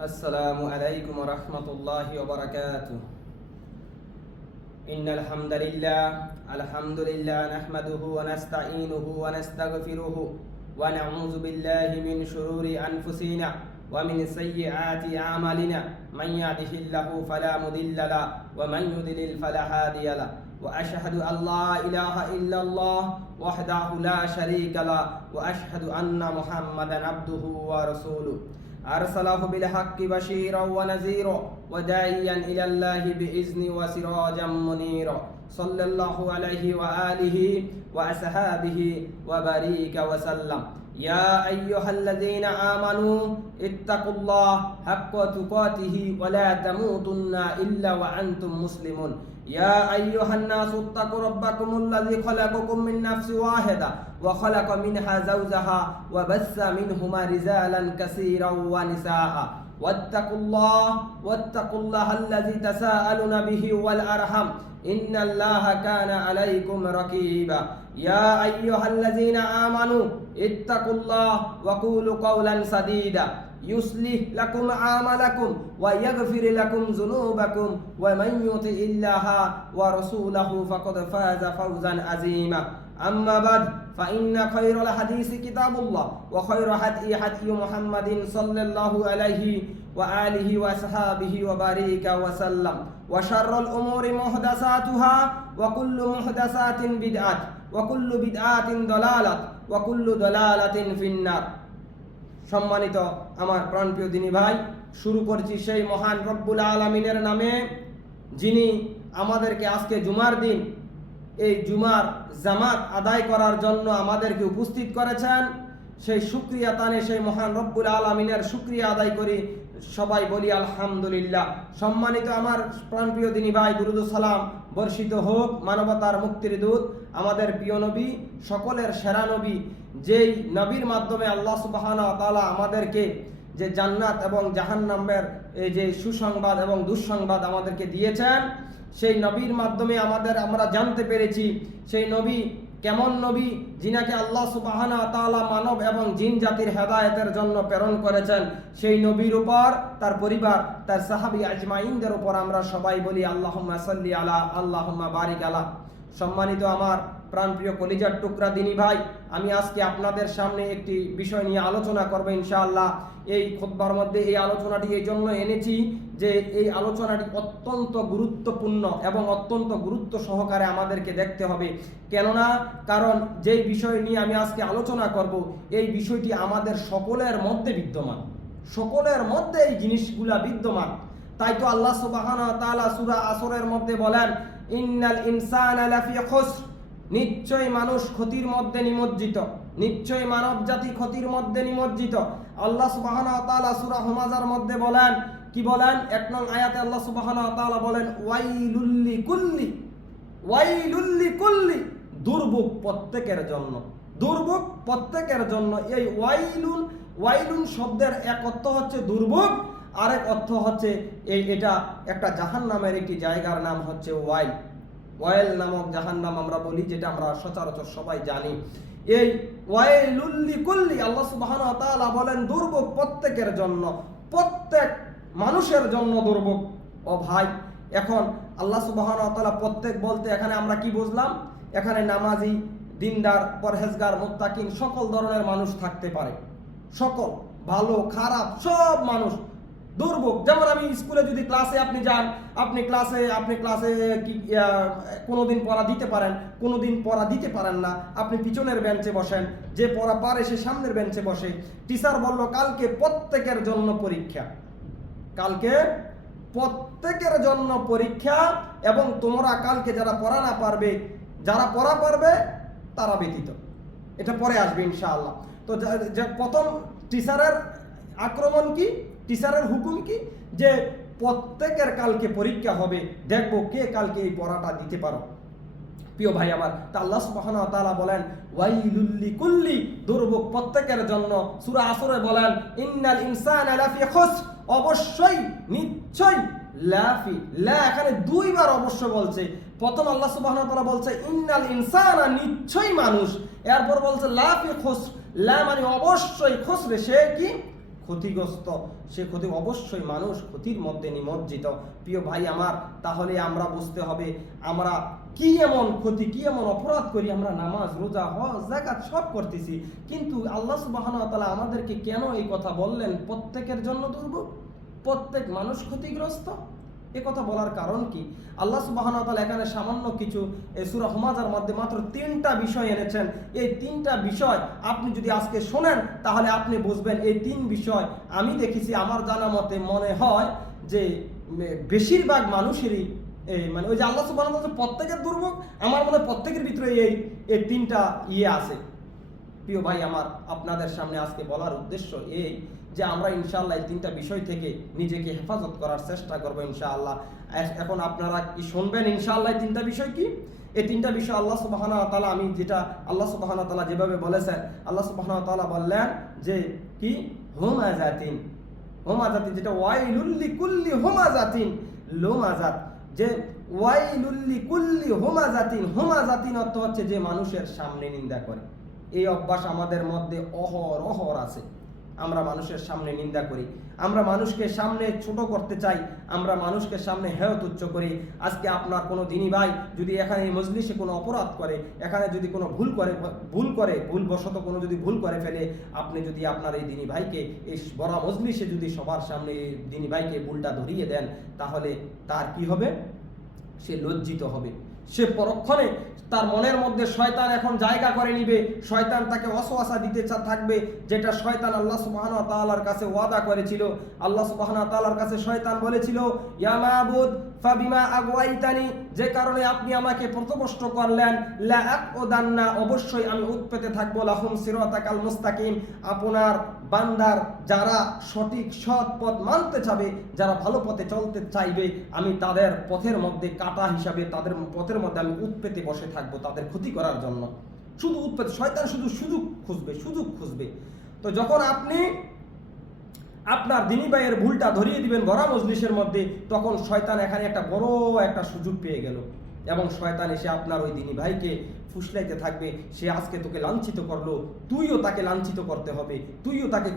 السلام عليكم ورحمة الله وبركاته. إن الحمد لله نحمده ونستعينه ونستغفره ونعوذ بالله من شرور أنفسنا ومن سيئات أعمالنا. من يهده الله فلا مضل له ومن يضلل فلا هادي له. وأشهد أن لا إله إلا الله وحده لا شريك له وأشهد أن محمدا عبده ورسوله. أرسله بالحق بشيرا ونذيرا وداعيا إلى الله بإذنه وسراجا منيرا. صلى الله عليه وآله وأصحابه وبارك وسلم. يا أيها الذين آمنوا اتقوا الله حق تقاته ولا تموتن إلا وأنتم مسلمون. يا أيها الناس اتقوا ربكم الذي خلقكم من نفس واحدة وخلق منها زوجها وبث منهما رجالا كثيرا ونساء. واتقوا الله الذي تساءلون به والأرحم إن الله كان عليكم رقيبا. يا أيها الذين آمنوا اتقوا الله وقولوا قولا سديدا يصلح لكم أعمالكم ويغفر لكم ذنوبكم ومن يطع الله ورسوله فقد فاز فوزا عظيما. أما بعد فإن خير الحديث كتاب الله وخير هدي محمد صلى الله عليه وآله وصحبه وبارك وسلم. وشر الأمور محدثاتها وكل محدثات بدعة وكل بدعة ضلالة وكل ضلالة في النار. সম্মানিত আমার প্রাণপ্রিয় দিনী ভাই, শুরু করছি সেই মহান রব্বুল আলামিনের নামে, যিনি আমাদেরকে আজকে জুমার দিন এই জুমার জামাত আদায় করার জন্য আমাদেরকে উপস্থিত করেছেন। সেই শুকরিয়া তানে সেই মহান রব্বুল আলামিনের শুকরিয়া আদায় করি, সবাই বলি আলহামদুলিল্লাহ। সম্মানিত আমার প্রাণপ্রিয় দিনী ভাই, দুরুদ ও সালাম বর্ষিত হোক মানবতার মুক্তির দূত আমাদের প্রিয় নবী, সকলের সেরা নবী, যেই নবীর মাধ্যমে আল্লাহ সুবহানাহু ওয়া তাআলা আমাদেরকে যে জান্নাত এবং জাহান্নামের এই যে সুসংবাদ এবং দুঃসংবাদ আমাদেরকে দিয়েছেন, সেই নবীর মাধ্যমে আমরা জানতে পেরেছি সেই নবী কেমন নবী, যিনাকে আল্লাহ সুবহানাহু ওয়া তাআলা মানব এবং জিন জাতির হেদায়েতের জন্য প্রেরণ করেছেন। সেই নবীর উপর, তার পরিবার, তার সাহাবী আজমাইনদের উপর আমরা সবাই বলি আল্লাহুম্মা সাল্লি আলা আল্লাহুম্মা বারিক আলা। সম্মানিত আমার প্রাণপ্রিয় কলিজার টুকরা দিনী ভাই, আমি আজকে আপনাদের সামনে একটি বিষয় নিয়ে আলোচনা করব ইনশাআল্লাহ। এই খুতবার মধ্যে এই আলোচনাটি এই জন্য এনেছি যে এই আলোচনাটি অত্যন্ত গুরুত্বপূর্ণ এবং অত্যন্ত গুরুত্ব সহকারে আমাদেরকে দেখতে হবে। কেননা কারণ যেই বিষয় নিয়ে আমি আজকে আলোচনা করব, এই বিষয়টি আমাদের সকলের মধ্যে বিদ্যমান, সকলের মধ্যে এই জিনিসগুলা বিদ্যমান। তাই তো আল্লাহ সুবহানাহু ওয়া তাআলা সূরা আসরের মধ্যে বলেন, ইন্নাল ইনসানা লাফি খুসর, নিশ্চয় মানুষ ক্ষতির মধ্যে নিমজ্জিত, নিশ্চয় মানব জাতি ক্ষতির মধ্যে নিমজ্জিত। আল্লাহ সুবহানাহু ওয়া তাআলা সূরা হুমাযার মধ্যে বলেন, কি বলেন? 1 নং আয়াতে আল্লাহ সুবহানাহু ওয়া তাআলা বলেন, ওয়াইলুল লিকুল্লি, দুর্ভোগ প্রত্যেকের জন্য, দুর্ভোগ প্রত্যেকের জন্য। এই ওয়াইলুন শব্দের এক অর্থ হচ্ছে দুর্ভোগ, আরেক অর্থ হচ্ছে এটা একটা জাহান্নামের একটি জায়গার নাম হচ্ছে ওয়াইল নামক জাহান্নাম আমরা বলি, যেটা আমরা সচরাচর সবাই জানি। এই ওয়াইলুল লিকুল্লি, আল্লাহ সুবহানাহু ওয়া তাআলা বলেন দুর্ভোগ প্রত্যেকের জন্য, প্রত্যেক মানুষের জন্য দুর্ভোগ। ও ভাই, এখন আল্লাহ সুবহানাহু ওয়া তাআলা প্রত্যেক বলতে এখানে আমরা কি বুঝলাম? এখানে নামাজি, দিনদার, পরহেজগার, মুত্তাকিন সকল ধরনের মানুষ থাকতে পারে, সকল ভালো খারাপ সব মানুষ দুর্ভোগ। যেমন আমি স্কুলে যদি ক্লাসে আপনি যান, আপনি ক্লাসে কি কোনোদিন পড়া দিতে পারেন, কোনোদিন পড়া দিতে পারেন না, আপনি পিছনের বেঞ্চে বসেন, যে পড়া পারে সে সামনের বেঞ্চে বসে। টিচার বলল কালকে প্রত্যেকের জন্য পরীক্ষা, কালকে প্রত্যেকের জন্য পরীক্ষা, এবং তোমরা কালকে যারা পড়া না পারবে, যারা পড়া পারবে তারা ব্যতীত, এটা পরে আসবে ইনশাআল্লাহ। তো প্রথম টিচারের আক্রমণ কি, টিচারের হুকুম কি, যে প্রত্যেকের কালকে পরীক্ষা হবে, দেখবো কে কালকে এই পড়াটা দিতে পারো। প্রিয় ভাই আমার, তা আল্লাহ সুবহানাহু ওয়া তাআলা বলেন ওয়াইলুল লিকুল্লি, দুর্ভোগ প্রত্যেকের জন্য। সূরা আসরে বলেন ইন্নাল ইনসানা লাফি খুসর, অবশ্যই নিশ্চয়, লাফি, লা এখানে দুইবার অবশ্য বলছে। প্রথম আল্লাহ সুবহানাহু ওয়া তাআলা বলছে ইন্নাল ইনসানা, নিশ্চয় মানুষ, এরপর বলছে লাফি খুসর, লা মানে অবশ্যই, খুসরে সে কি ক্ষতিগ্রস্ত, সে ক্ষতি অবশ্যই মানুষ ক্ষতির মধ্যে নিমজ্জিত। প্রিয় ভাই আমার, তাহলে আমরা বুঝতে হবে আমরা কি এমন ক্ষতি, কি এমন অপরাধ করি। আমরা নামাজ, রোজা, হজ, যাকাত সব করতেছি, কিন্তু আল্লাহ সুবহানাহু ওয়া তাআলা আমাদেরকে কেন এই কথা বললেন প্রত্যেকের জন্য দুর্ভোগ, প্রত্যেক মানুষ ক্ষতিগ্রস্ত? এ কথা বলার কারণ কি? আল্লাহ সুবহানাহু ওয়া তাআলা এখানে সামান্য কিছু সূরা হুমাযার মধ্যে মাত্র 3টা বিষয় এনেছেন। এই 3টা বিষয় আপনি যদি আজকে শোনেন তাহলে আপনি বুঝবেন এই 3 বিষয় আমি দেখেছি, আমার জানা মতে মনে হয় যে বেশিরভাগ মানুষেরই মানে ওই যে আল্লাহ সুবহানাহু ওয়া তাআলা প্রত্যেকের দুর্ভোগ, আমার মনে হয় প্রত্যেকের ভিতরে এই 3টা আছে। প্রিয় ভাই আমার, আপনাদের সামনে আজকে বলার উদ্দেশ্য এই যে আমরা ইনশাআল্লাহ এই 3টা বিষয় থেকে নিজেকে হেফাজত করার চেষ্টা করব ইনশাআল্লাহ। এখন আপনারা কি শুনবেন ইনশাআল্লাহ এই 3টা বিষয় কি? এই 3টা বিষয় আল্লাহ সুবহানাহু ওয়া তাআলা, আমি যেটা আল্লাহ সুবহানাহু ওয়া তাআলা যেভাবে বলেছেন, আল্লাহ সুবহানাহু ওয়া তাআলা বললেন যে কি হুমাযাতিন, হুমাযাতিন যেটা ওয়াইলুল লিকুল্লি হুমাযাতিন লুমাযাত, যে ওয়াইলুল লিকুল্লি হুমাযাতিন, হুমাযাতিন অর্থ হচ্ছে যে মানুষের সামনে নিন্দা করে। এই অভ্যাস আমাদের মধ্যে অহরহ আছে। আমরা মানুষের সামনে নিন্দা করি, আমরা মানুষকে সামনে ছোট করতে চাই, আমরা মানুষকে সামনে হেয় তুচ্ছ করি। আজকে আপনার কোনো দিনী ভাই যদি এখানে এই মজলিসে কোনো অপরাধ করে, এখানে যদি কোনো ভুলবশত কোনো যদি ভুল করে ফেলে, আপনি যদি আপনার এই দিনী ভাইকে এই বড় মজলিসে যদি সবার সামনে এই দিনী ভাইকে ভুলটা ধরিয়ে দেন, তাহলে তার কি হবে? সে লজ্জিত হবে। সে পরক্ষণে তার মনের মধ্যে শয়তান এখন জায়গা করে নিবে, শয়তান তাকে ওয়াসওয়াসা দিতে থাকবে, যেটা শয়তান আল্লাহ সুবহানাহু ওয়া তাআলার কাছে ওয়াদা করেছিল। আল্লাহ সুবহানাহু ওয়া তাআলার কাছে শয়তান বলেছিল, ইয়া মাবুদ ফাবিমা আগওয়াইতানি, যে কারণে আপনি আমাকে পথভ্রষ্ট করলেন, লা আকউদান্না, অবশ্যই আমি উৎপেতে থাকব, লাহুম সিরাতাকাল মুস্তাকিম, আপনার বান্দার যারা সঠিক সৎ পথ মানতে চাবে, যারা ভালো পথে চলতে চাইবে, আমি তাদের পথের মধ্যে কাঁটা হিসাবে তাদের পথের মধ্যে আমি উৎপেতে বসে থাকবো তাদের ক্ষতি করার জন্য। শুধু উৎপেতে, শয়তান শুধু সুযোগ খুঁজবে। তো যখন আপনি আপনার দিনী ভাইয়ের ভুলটা ধরিয়ে দিবেন গড়া মজলিসের মধ্যে, তখন শয়তান এখানে একটা বড় একটা সুযোগ পেয়ে গেল, এবং শয়তান এসে আপনার ওই দিনী ভাইকে ফুসলাইতে থাকবে। সে আজকে তোকে লাঞ্ছিত করলো, তুইও তাকে লাঞ্ছিত করতে হবে, তুইও তাকে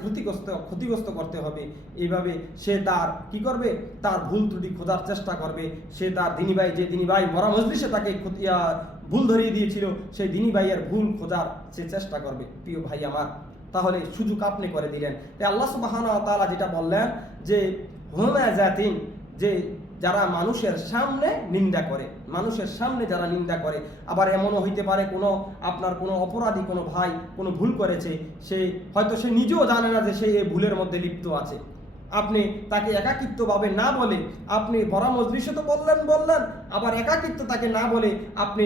ক্ষতিগ্রস্ত করতে হবে। এইভাবে সে তার কি করবে? তার ভুল ত্রুটি খোঁজার চেষ্টা করবে। সে তার দিনী ভাই, যে দিনী ভাই মরা মজলিসে তাকে ভুল ধরিয়ে দিয়েছিল, সেই দিনী ভাইয়ের ভুল খোঁজার সে চেষ্টা করবে। প্রিয় ভাই আমার, তাহলে সুযোগ আপনি করে দিলেন। তাই আল্লাহ সুবহানাহু ওয়া তাআলা যেটা বললেন যে হুমাযাতিন, যে যারা মানুষের সামনে নিন্দা করে, মানুষের সামনে যারা নিন্দা করে। আবার এমনও হইতে পারে আপনার কোনো অপরাধী কোনো ভাই কোনো ভুল করেছে, সে হয়তো সে নিজেও জানে না যে সে এই ভুলের মধ্যে লিপ্ত আছে। আপনি তাকে একাকিত্বভাবে না বলে, আপনি ভরা মজলিসে তো বললেন, আবার একাকিত্ব তাকে না বলে আপনি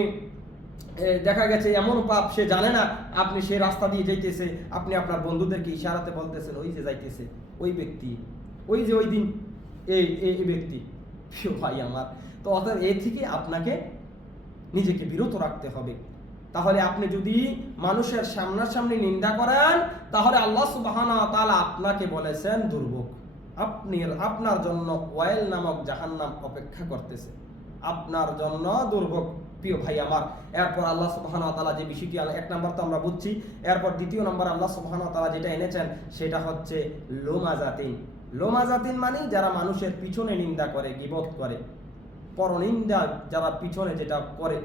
দেখা গেছে এমন পাপ সে জানে না, আপনি সে রাস্তা দিয়ে যাইতেছে, আপনি আপনার বন্ধুদেরকে ইশারাতে বলতেছেন, ওই যে যাইতেছে ওই ব্যক্তি, ওই যে ওই দিন এই ব্যক্তি। প্রিয় ভাই আমার, তো অতএব এ থেকে আপনাকে নিজেকে বিরত রাখতে হবে। তাহলে আপনি যদি মানুষের সামনাসামনি নিন্দা করেন, তাহলে আল্লাহ সুবহানাহু ওয়া তাআলা আপনাকে বলেছেন দুর্ভোগ, আপনার জন্য ওয়াইল নামক জাহান্নাম অপেক্ষা করতেছে, আপনার জন্য দুর্ভোগ। প্রিয় ভাই আমার, এরপর আল্লাহ সুবহানাহু ওয়া তাআলা যে বিষয়টি, এক নাম্বার তো আমরা বুঝছি, এরপর দ্বিতীয় নাম্বার আল্লাহ সুবহানাহু ওয়া তাআলা যেটা এনেছেন সেটা হচ্ছে লোমাজাতিন, মানে যারা মানুষের পিছনে নিন্দা করে, গীবত করে, পরনিন্দা যারা পিছনে যেটা করে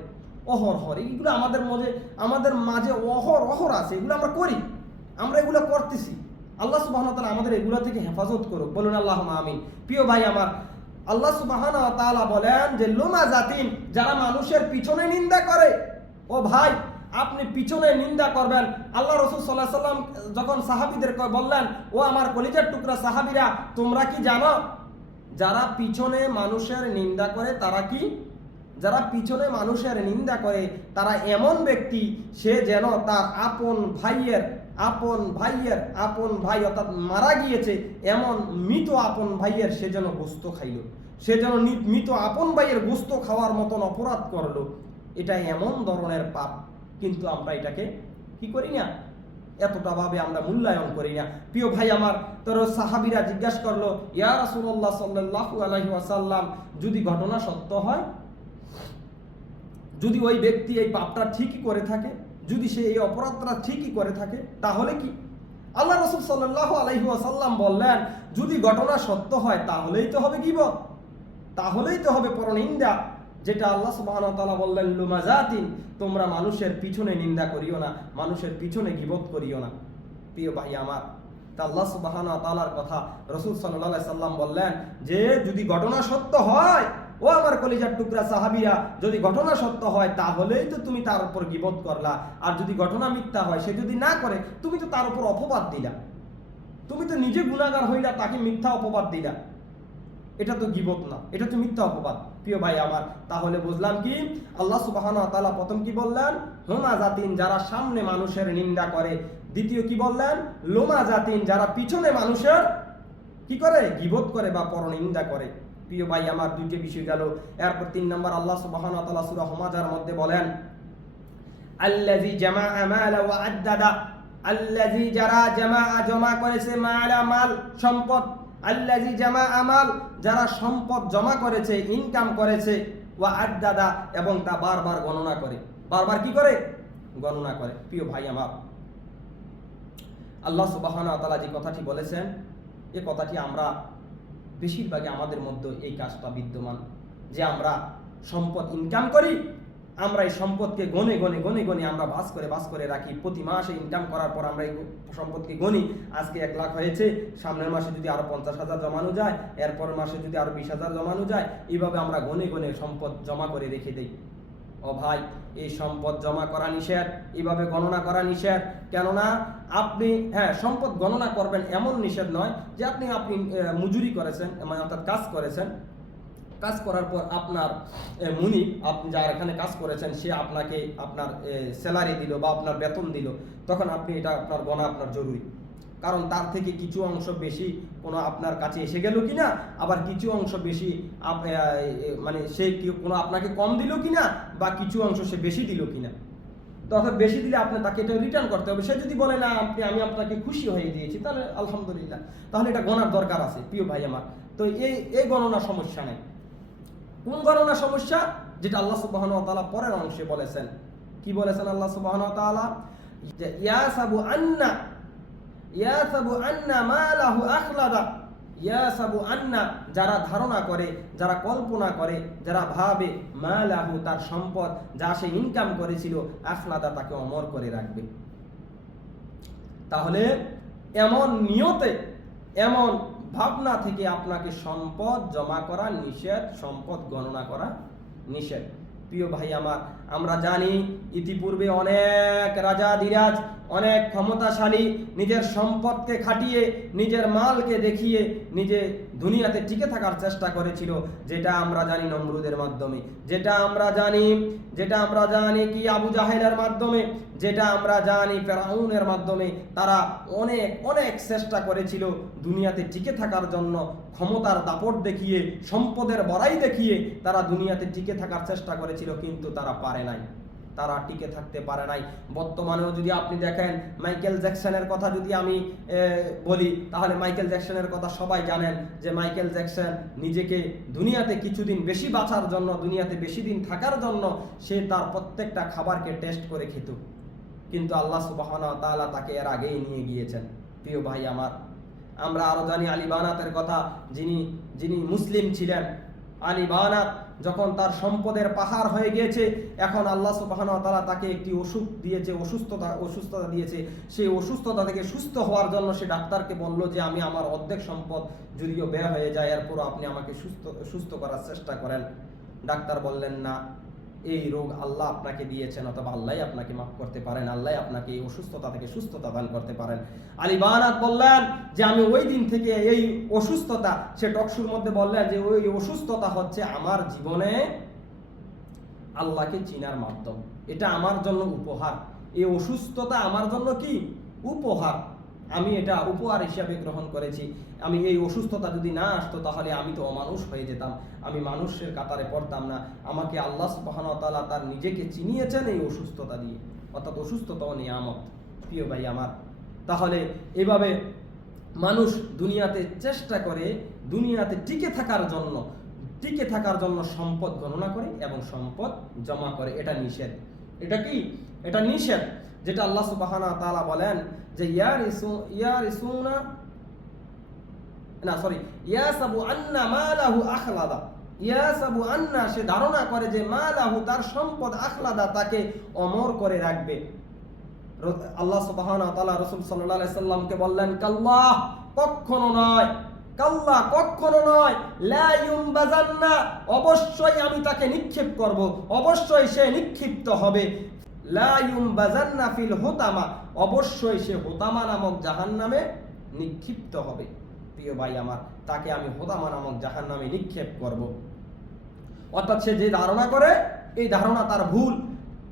অহরহর, এইগুলো আমাদের মাঝে অহর আছে, এগুলো আমরা করি, আমরা এগুলো করতেছি। আল্লাহ সুবহানাহু ওয়া তাআলা আমাদের এগুলো থেকে হেফাজত করুক, বলুন আল্লাহুম্মা আমিন। প্রিয় ভাই আমার, আল্লাহ সুবহানাহু ওয়া তাআলা বলেন যে লোমাজাতিন, যারা মানুষের পিছনে নিন্দা করে। ও ভাই, আপনি পিছনে নিন্দা করবেন। আল্লাহ রাসূল সাল্লাল্লাহু আলাইহি ওয়াসাল্লাম যখন সাহাবীদেরকে বললেন, ও আমার কলিজার টুকরা সাহাবীরা, তোমরা কি জানো যারা পিছনে মানুষের নিন্দা করে তারা কি? যারা পিছনে মানুষের নিন্দা করে তারা এমন ব্যক্তি, সে যেন তার আপন ভাই অর্থাৎ মারা গিয়েছে এমন মৃত আপন ভাইয়ের সে যেন গোশত খাইল, সে যেন মৃত আপন ভাইয়ের গোশত খাওয়ার মতন অপরাধ করলো। এটা এমন ধরনের পাপ, কিন্তু আমরা এটাকে কি করি না, এতটা ভাবে আমরা মূল্যায়ন করি না। প্রিয় ভাই আমার, তোর সাহাবীরা জিজ্ঞাসা করলো, ইয়া রাসূলুল্লাহ সাল্লাল্লাহু আলাইহি ওয়াসাল্লাম, যদি ঘটনা সত্য হয়, যদি ওই ব্যক্তি এই পাপটা ঠিকই করে থাকে, যদি সে এই অপরাধটা ঠিকই করে থাকে, তাহলে কি? আল্লাহ রাসূল সাল্লাল্লাহু আলাইহি ওয়াসাল্লাম বললেন, যদি ঘটনা সত্য হয় তাহলেই তো হবে গীবত, তাহলেই তো হবে পরনিন্দা। যেটা আল্লাহ সুবহানাহু ওয়া তাআলা বললেন, লুমাজাতিন, তোমরা মানুষের পিছনে নিন্দা করিও না, মানুষের পিছনে গীবত করিও না। প্রিয় ভাই আমার, তা আল্লাহ সুবহানাহু ওয়া তাআলার কথা রাসূল সাল্লাল্লাহু আলাইহি সাল্লাম বললেন যে যদি ঘটনা সত্য হয়, ও আমার কলিজার টুকরা সাহাবীরা, যদি ঘটনা সত্য হয় তাহলেই তো তুমি তার উপর গীবত করলা, আর যদি ঘটনা মিথ্যা হয়, সে যদি না করে, তুমি তো তার উপর অপবাদ দিলা, তুমি তো নিজে গুনাহগার হইলা, তাকে মিথ্যা অপবাদ দিলা। এটা তো গীবত না, এটা তো মিথ্যা অপবাদ। প্রিয় ভাই আমার, তাহলে বুঝলাম কি, আল্লাহ সুবহানাহু ওয়া তাআলা প্রথম কি বললেন, হুমাজাতিন, যারা সামনে মানুষের নিন্দা করে। দ্বিতীয় কি বললেন, লুমাজাতিন, যারা পিছনে মানুষের কি করে, গীবত করে বা পরনিন্দা করে। প্রিয় ভাই আমার, দুইটি বিষয় গেল। এরপর 3 নম্বর আল্লাহ সুবহানাহু ওয়া তাআলা সূরা হুমাজার মধ্যে বলেন, আল্লাযী জামাআ মালা ওয়া আদ্দাদা, আল্লাযী, যারা জামাআ, জমা করেছে, মালা, মাল, সম্পদ, আল্লাযী জামাআ মাল, যারা সম্পদ জমা করেছে, ইনকাম করেছে, ওয়া আদ্দাদা, এবং তা বারবার গণনা করে, বারবার কি করে, গণনা করে। প্রিয় ভাই আমার, আল্লাহ সুবহানাহু ওয়া তাআলা যে কথাটি বলেছেন, এই কথাটি আমরা বেশিরভাগই আমাদের মধ্যে এই কাজটা বিদ্যমান, যে আমরা সম্পদ ইনকাম করি, আমরা এই সম্পদকে গনে গনে গনে গনে আমরা বাস করে রাখি। প্রতি মাসে ইনকাম করার পর আমরা এই সম্পদকে গনি, আজকে 1 লাখ হয়েছে, সামনের মাসে যদি আরো 50,000 জমানো যায়, এরপরের মাসে যদি আরো 20,000 জমানো যায়, এইভাবে আমরা গনে গনে সম্পদ জমা করে রেখে দেই। ও ভাই, এই সম্পদ জমা করা নিষেধ, এইভাবে গণনা করা নিষেধ। কেননা আপনি, হ্যাঁ, সম্পদ গণনা করবেন এমন নিষেধ নয় যে আপনি মজুরি করেছেন, মানে অর্থাৎ কাজ করেছেন, কাজ করার পর আপনার মুনিব, আপনি যার এখানে কাজ করেছেন, সে আপনাকে আপনার স্যালারি দিল বা আপনার বেতন দিল, তখন আপনি এটা আপনার গণা আপনার জরুরি। কারণ তার থেকে কিছু অংশ বেশি কোনো আপনার কাছে এসে গেল কিনা, আবার কিছু অংশ বেশি মানে সে কোনো আপনাকে কম দিল কিনা, বা কিছু অংশ সে বেশি দিল কিনা। তো অর্থাৎ বেশি দিলে আপনি তাকে এটা রিটার্ন করতে হবে। সে যদি বলে না আমি আপনাকে খুশি হয়ে দিয়েছি, তাহলে আলহামদুলিল্লাহ, তাহলে এটা গণার দরকার আছে। প্রিয় ভাই আমার, তো এই গণনা সমস্যা নেই। কোন গণনা সমস্যা, যেটা আল্লাহ সুবহানাহু ওয়া তাআলা পরের অংশে বলেছেন। কি বলেছেন আল্লাহ সুবহানাহু ওয়া তাআলা, যে ইয়াসাবু আন্না মালাহু আখলাদা, ইয়াসাবু আন্না, যারা ধারণা করে, যারা কল্পনা করে, যারা ভাবে, মালাহু, তার সম্পদ যা সে ইনকাম করেছিল, আখলাদা, তাকে অমর করে রাখবে। তাহলে এমন নিয়তে, এমন ভাবনা থেকে আপনাকে সম্পদ জমা করা নিষেধ, সম্পদ গণনা করা নিষেধ। প্রিয় ভাই আমার, আমরা জানি ইতিপূর্বে অনেক রাজা ধীরাজ, অনেক ক্ষমতাশালী নিজের সম্পদকে খাটিয়ে, নিজের মালকে দেখিয়ে নিজে দুনিয়াতে টিকে থাকার চেষ্টা করেছিল। যেটা আমরা জানি নমরুদের মাধ্যমে, যেটা আমরা জানি কি আবু জাহেলের মাধ্যমে, যেটা আমরা জানি ফেরাউনের মাধ্যমে। তারা অনেক অনেক চেষ্টা করেছিল দুনিয়াতে টিকে থাকার জন্য, ক্ষমতার দাপট দেখিয়ে, সম্পদের বড়াই দেখিয়ে তারা দুনিয়াতে টিকে থাকার চেষ্টা করেছিল, কিন্তু তারা পারে নাই, তারা টিকে থাকতে পারে নাই। বর্তমানেও যদি আপনি দেখেন, মাইকেল জ্যাকসনের কথা যদি আমি বলি, তাহলে মাইকেল জ্যাকসনের কথা সবাই জানেন, যে মাইকেল জ্যাকসন নিজেকে দুনিয়াতে কিছুদিন বেশি বাঁচার জন্য, দুনিয়াতে বেশি দিন থাকার জন্য সে তার প্রত্যেকটা খাবারকে টেস্ট করে খেত, কিন্তু আল্লাহ সুবহানাহু ওয়া তাআলা তাকে এর আগেই নিয়ে গিয়েছেন। প্রিয় ভাই আমার, আমরা আরো জানি আলী বানাতের কথা, যিনি মুসলিম ছিলেন। আলী বানাত যখন তার সম্পদের পাহাড় হয়ে গিয়েছে, এখন আল্লাহ সুবহানাহু ওয়া তাআলা তাকে একটি অসুখ দিয়েছে, অসুস্থতা দিয়েছে। সেই অসুস্থতা থেকে সুস্থ হওয়ার জন্য সে ডাক্তারকে বলল যে আমি আমার অর্ধেক সম্পদ যদিও বের হয়ে যায়, এরপরও আপনি আমাকে সুস্থ করার চেষ্টা করেন। ডাক্তার বললেন না, এই রোগ আল্লাহ আপনাকে দিয়েছেন, অথবা আল্লাহ আপনাকে মাফ করতে পারেন, আল্লাহ আপনাকে এই অসুস্থতা থেকে সুস্থতা দান করতে পারেন। আলী বানাত বললেন যে আমি ওই দিন থেকে এই অসুস্থতা, সে টকশুর মধ্যে বললেন যে ওই অসুস্থতা হচ্ছে আমার জীবনে আল্লাহকে চিনার মাধ্যম, এটা আমার জন্য উপহার। এই অসুস্থতা আমার জন্য কি উপহার, আমি এটা উপহার হিসাবে গ্রহণ করেছি। আমি এই অসুস্থতা যদি না আসতো, তাহলে আমি তো অমানুষ হয়ে যেতাম, আমি মানুষের কাতারে পড়তাম না। আমাকে আল্লাহ সুবহানাহু ওয়া তাআলা তার নিজেকে চিনিয়েছেন এই অসুস্থতা দিয়ে, অর্থাৎ অসুস্থতাও নিয়ামত। প্রিয় ভাই আমার, তাহলে এভাবে মানুষ দুনিয়াতে চেষ্টা করে, দুনিয়াতে টিকে থাকার জন্য সম্পদ গণনা করে এবং সম্পদ জমা করে। এটা নিষেধ। এটা কি? এটা নিষেধ। যেটা আল্লাহ সুবহানাহু ওয়া তাআলা বলেন যে ইয়াসাবু আন্না মালাহু আখলাদা, ইয়াসাবু আন্না, সে ধারণা করে যে মালাহু, তার সম্পদ, আখলাদা, তাকে অমর করে রাখবে। আল্লাহ সুবহানাহু ওয়া তাআলা রাসূল সাল্লাল্লাহু আলাইহি সাল্লামকে বললেন, কাল্লাহ, কখনো নয়, কাল্লা, কখনো নয়, লা ইউমবাজান্না, অবশ্যই আমি তাকে নিক্ষেপ করব, অবশ্যই সে নিক্ষিপ্ত হবে, লা ইউমবাজান্না ফিল হুতামা, অবশ্যই সে হুতামা নামক জাহান্নামে নিক্ষিপ্ত হবে। প্রিয় ভাই আমার, তাকে আমি হুতামা নামক জাহান্নামে নিক্ষেপ করব। অর্থাৎ সে যে ধারণা করে, এই ধারণা তার ভুল,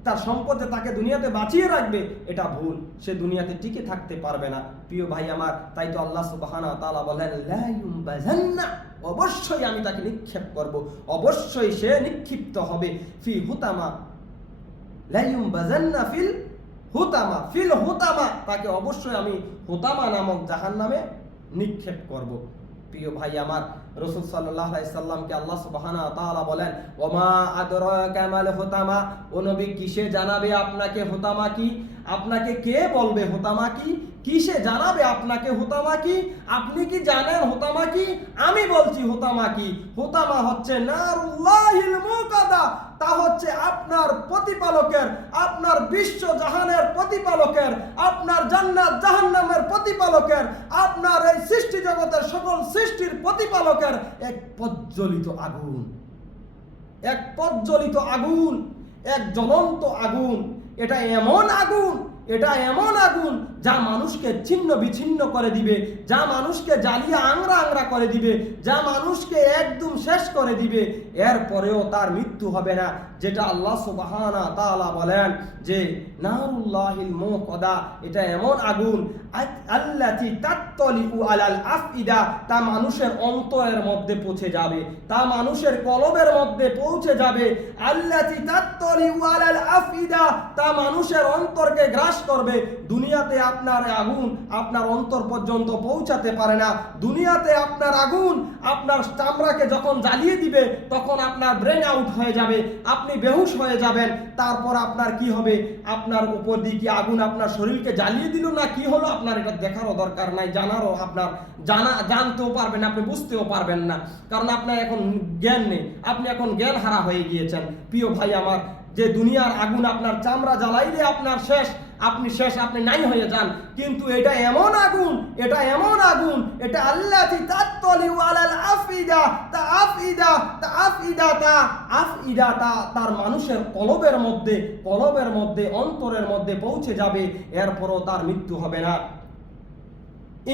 তার সম্পদে তাকে দুনিয়াতে বাঁচিয়ে রাখবে, এটা ভুল, সে দুনিয়াতে টিকে থাকতে পারবে না। প্রিয় ভাই আমার, তাই তো আল্লাহ সুবহানাহু ওয়া তাআলা বলেন, লা ইউমবাজান্না, অবশ্যই আমি তাকে নিক্ষেপ করব, অবশ্যই সে নিক্ষিপ্ত হবে, ফি হুতামা, লা ইউমবাজান্না ফিল হুতামা, ফিল হুতামা, তাকে অবশ্যই আমি হুতামা নামক জাহান্নামে নিক্ষেপ করব। প্রিয় ভাই আমার, রাসূল সাল্লাল্লাহু আলাইহি সাল্লামকে আল্লাহ সুবহানাহু ওয়া তাআলা বলেন, ওমা আদরাকা মাল হুতামা, ও নবী, কিসে জানাবে আপনাকে হুতামা কি? আপনাকে কে বলবে হুতামা কি? কিসে জানাবে আপনাকে হুতামা কি? আপনি কি জানেন হুতামা কি? আমি বলছি হুতামা কি। হুতামা হচ্ছে নারুল্লাহিল মুকাদা, তা হচ্ছে আপনার প্রতিপালকের, আপনার বিশ্ব জাহানের প্রতিপালকের, আপনার জান্নাত জাহান্নামের প্রতিপালকের, আপনার এই সৃষ্টি জগতের সকল সৃষ্টির প্রতিপালকের এক প্রজ্বলিত আগুন, এক প্রজ্বলিত আগুন, এক জ্বলন্ত আগুন। এটা এমন আগুন, এটা এমন আগুন যা মানুষকে ছিন্ন বিচ্ছিন্ন করে দিবে, যা মানুষকে জ্বালিয়ে আংরা আংরা করে দিবে, যা মানুষকে একদম শেষ করে দিবে। এরপরেও তার মৃত্যু হবে না, যেটা আল্লাহ সুবহানাহু ওয়া তাআলা বলেন যে নারুল্লাহিল মুকাদা, এটা এমন আগুন আল্লাতি তাত্তালিউ আলাল আফইদা, তা মানুষের অন্তরের মধ্যে পৌঁছে যাবে, তা মানুষের কলবের মধ্যে পৌঁছে যাবে। আল্লাতি তাত্তালিউ আলাল আফইদা, তা মানুষের অন্তরকে গ্রাস করবে। দুনিয়াতে আপনার আগুন আপনার অন্তর পর্যন্ত পৌঁছাতে পারে না। দুনিয়াতে আপনার আগুন আপনার চামড়াকে যখন জ্বালিয়ে দিবে, তখন আপনার ব্রেন আউট হয়ে যাবে, আপনি বেহুশ হয়ে যাবেন। তারপর আপনার কি হবে? আপনার উপর দিকে আগুন আপনার শরীরকে জ্বালিয়ে দিল না কি হলো, আপনার এটা দেখারও দরকার নাই, জানারও আপনার জানতেও পারবেন, আপনি বুঝতেও পারবেন না, কারণ আপনার এখন জ্ঞান নেই, আপনি এখন জ্ঞান হারা হয়ে গিয়েছেন। প্রিয় ভাই আমার, যে দুনিয়ার আগুন আপনার চামড়া জ্বালাইলে আপনার শেষ, আপনি শেষ, আপনি নাই হয়ে যান। কিন্তু এটা এমন আগুন, এটা এমন আগুন, এটা আল্লাতি তাত্তালিউ আলাল আফইদা, তা আফইদা, তা আফইদা, তা আফইদা, তা তার মানুষের কলবের মধ্যে, কলবের মধ্যে, অন্তরের মধ্যে পৌঁছে যাবে। এরপরও তার মৃত্যু হবে না।